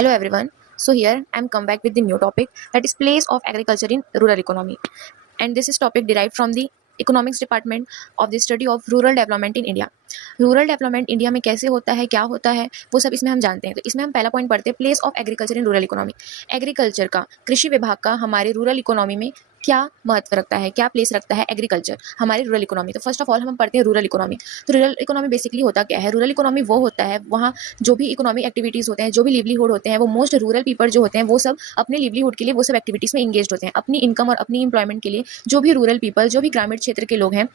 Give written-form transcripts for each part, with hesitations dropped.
Hello everyone. So here I'm come back with the new topic, that is place of agriculture in rural economy. And this is topic derived from the economics department of the study of rural development in India. Rural development India में कैसे होता है, क्या होता है, वो सब इसमें हम जानते हैं। तो इसमें हम पहला पॉइंट पढ़ते हैं, place of agriculture in rural economy. Agriculture का, कृषि विभाग का हमारे रूरल इकोनॉमी में क्या महत्व रखता है, क्या प्लेस रखता है एग्रीकल्चर हमारी रूरल इकोनॉमी। तो फर्स्ट ऑफ ऑल हम पढ़ते हैं रूरल इकोनॉमी। तो रूरल इकोनॉमी बेसिकली होता क्या है? रूरल इकोनॉमी वो होता है, वहाँ जो भी इकोनॉमिक एक्टिविटीज़ होते हैं, जो भी लिवलीहुड होते हैं, वो मोस्ट रूरल पीपल जो होते हैं वो सब अपने लिवलीहुड के लिए वो सब एक्टिविटीज़ में इंगेज होते हैं, अपनी इनकम और अपनी एम्प्लॉयमेंट के लिए। जो भी रूरल पीपल, जो भी ग्रामीण क्षेत्र के लोग हैं,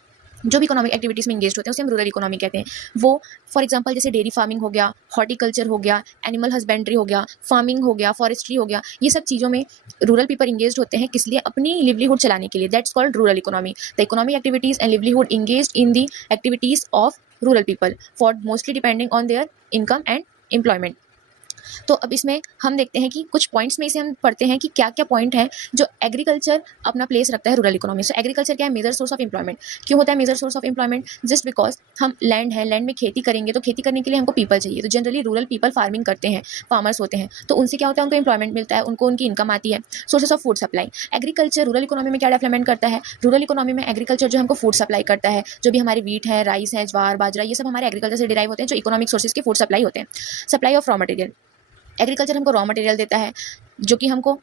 जो भी इकोनॉमिक एक्टिविटीज़ में इंगेज होते हैं उसे हम रूरल इकोनॉमी कहते हैं। वो फॉर एग्जांपल जैसे डेयरी फार्मिंग हो गया, हॉर्टिकल्चर हो गया, एनिमल हस्बेंड्री हो गया, फार्मिंग हो गया, फॉरेस्ट्री हो गया, ये सब चीज़ों में रूरल पीपल इंगेज होते हैं। किस लिए? अपनी लिवलीहुड चलाने के लिए। That's called rural economy. The economic activities and livelihood engage in the activities of rural people for mostly depending on their income and employment. तो अब इसमें हम देखते हैं कि कुछ पॉइंट्स में इसे हम पढ़ते हैं कि क्या क्या पॉइंट हैं जो एग्रीकल्चर अपना प्लेस रखता है रूरल इकोनॉमी। सो एग्रीकल्चर क्या है? Major source of employment. क्यों होता है major source of employment? Just because हम लैंड है, लैंड में खेती करेंगे तो खेती करने के लिए हमको पीपल चाहिए। तो जनरली रूरल पीपल फार्मिंग करते हैं, फार्मर्स होते हैं, तो उनसे क्या होता है? उनको एम्प्लॉयमेंट मिलता है, उनको उनकी इनकम आती है। Sources of food supply. Agriculture rural economy में क्या डेवलपमेंट करता है? रूरल इकोनॉमी में एग्रीकल्चर जो हमको फूड सप्लाई करता है, जो भी हमारे वीट है, राइस है, ज्वार, बाजरा, ये सब हमारे एग्रीकल्चर से डिराइव होते हैं, जो इकोनॉमिक सोर्सेज के फूड सप्लाई होते हैं। Supply of raw material. Agriculture हमको रॉ मटेरियल देता है जो कि हमको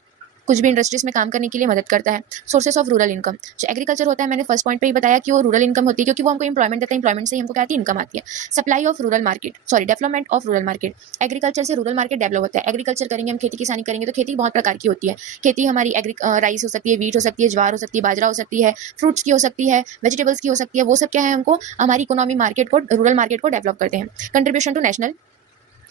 कुछ भी इंडस्ट्रीज में काम करने के लिए मदद करता है। Sources of rural income. जो एग्रीकल्चर होता है, मैंने फर्स्ट पॉइंट पे ही बताया कि वो रूरल इनकम होती है, क्योंकि वो हमको एम्प्लॉयमेंट देता है, एम्प्लॉयमेंट से ही हमको क्या आती है? इनकम आती है। Supply of rural market, development of rural market. Agriculture से रूरल मार्केट डेवलप होता है। एग्रीकल्चर करेंगे हम, खेती किसानी करेंगे, तो खेती बहुत प्रकार की होती है। खेती हमारी राइस हो सकती है, वीट हो सकती है, ज्वार हो सकती है, बाजरा हो सकती है, फ्रूट्स की हो सकती है, वेजिटेबल्स की हो सकती है। वो सब क्या है? हमको हमारी इकोनॉमी मार्केट को, रूरल मार्केट को डेवलप करते हैं। Contribution to national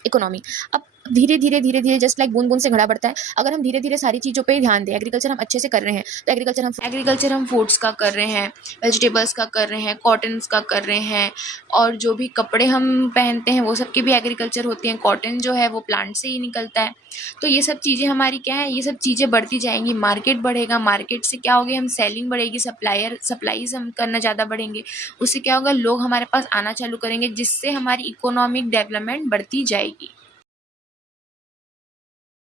economy. अब धीरे धीरे जस्ट लाइक बूंद बूंद से घड़ा बढ़ता है। अगर हम धीरे धीरे सारी चीज़ों पे ध्यान दें, एग्रीकल्चर हम अच्छे से कर रहे हैं, तो एग्रीकल्चर हम फूड्स का कर रहे हैं, वेजिटेबल्स का कर रहे हैं, कॉटन्स का कर रहे हैं, और जो भी कपड़े हम पहनते हैं वो सब की भी एग्रीकल्चर होती हैं। कॉटन जो है वो प्लांट से ही निकलता है। तो ये सब चीज़ें हमारी क्या है? ये सब चीज़ें बढ़ती जाएंगी, मार्केट बढ़ेगा, मार्केट से क्या होगी? हम सेलिंग बढ़ेगी, सप्लाईज हम करना ज़्यादा बढ़ेंगे। उससे क्या होगा? लोग हमारे पास आना चालू करेंगे, जिससे हमारी इकोनॉमिक डेवलपमेंट बढ़ती जाएगी।